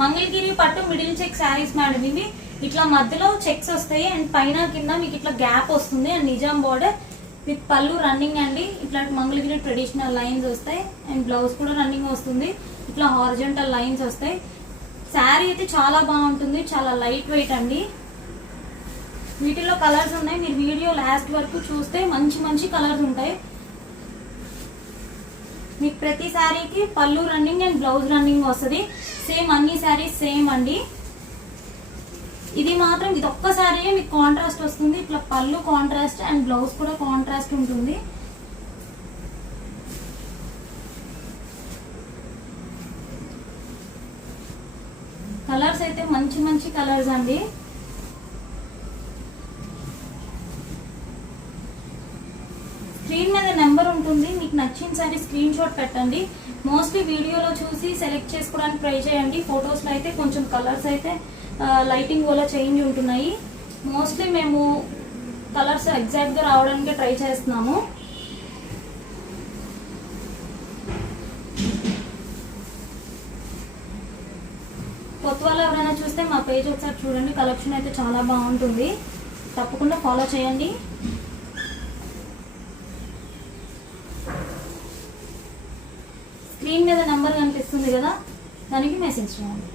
మంగళగిరి పట్టు middle check saris madam ఇవి. ఇట్లా మధ్యలో చెక్స్ వస్తాయి అండ్ పైన కింద మీకు ఇట్లా గ్యాప్ వస్తుంది అండ్ నిజాం బార్డర్ విత్ పళ్ళు రన్నింగ్ అండి. ఇట్లా మంగళగిరి ట్రెడిషనల్ లైన్స్ వస్తాయి అండ్ బ్లౌజ్ కూడా రన్నింగ్ వస్తుంది. ఇట్లా హారిజంటల్ లైన్స్ వస్తాయి. శారీ అయితే చాలా బాగుంటుంది, చాలా లైట్ వెయిట్ అండి. వీటిలో కలర్స్ ఉన్నాయి, మీరు వీడియో లాస్ట్ వరకు చూస్తే మంచి మంచి కలర్స్ ఉంటాయి. మీకు ప్రతి శారీకి పళ్ళు రన్నింగ్ అండ్ బ్లౌజ్ రన్నింగ్ వస్తుంది. సేమ్ అన్ని శారీస్ సేమ్ అండి. ఇది మాత్రం ఇది ఒక్క శారీ మీకు కాంట్రాస్ట్ వస్తుంది. ఇట్లా పళ్ళు కాంట్రాస్ట్ అండ్ బ్లౌజ్ కూడా కాంట్రాస్ట్ ఉంటుంది. కలర్స్ అయితే మంచి మంచి కలర్స్ అండి. స్క్రీన్ మీద నెంబర్ ఉంటుంది, మీకు నచ్చిన సారీ స్క్రీన్ షాట్ పెట్టండి. మోస్ట్లీ వీడియోలో చూసి సెలెక్ట్ చేసుకోవడానికి ట్రై చేయండి. ఫొటోస్లో అయితే కొంచెం కలర్స్ అయితే లైటింగ్ వల్ల చేంజ్ ఉంటున్నాయి. మోస్ట్లీ మేము కలర్స్ ఎగ్జాక్ట్గా రావడానికి ట్రై చేస్తున్నాము. కొత్త వాళ్ళు ఎవరైనా చూస్తే మా పేజ్ ఒకసారి చూడండి. కలెక్షన్ అయితే చాలా బాగుంటుంది, తప్పకుండా ఫాలో చేయండి. స్క్రీన్ మీద నెంబర్ కనిపిస్తుంది కదా, దానికి మెసేజ్ చేయండి.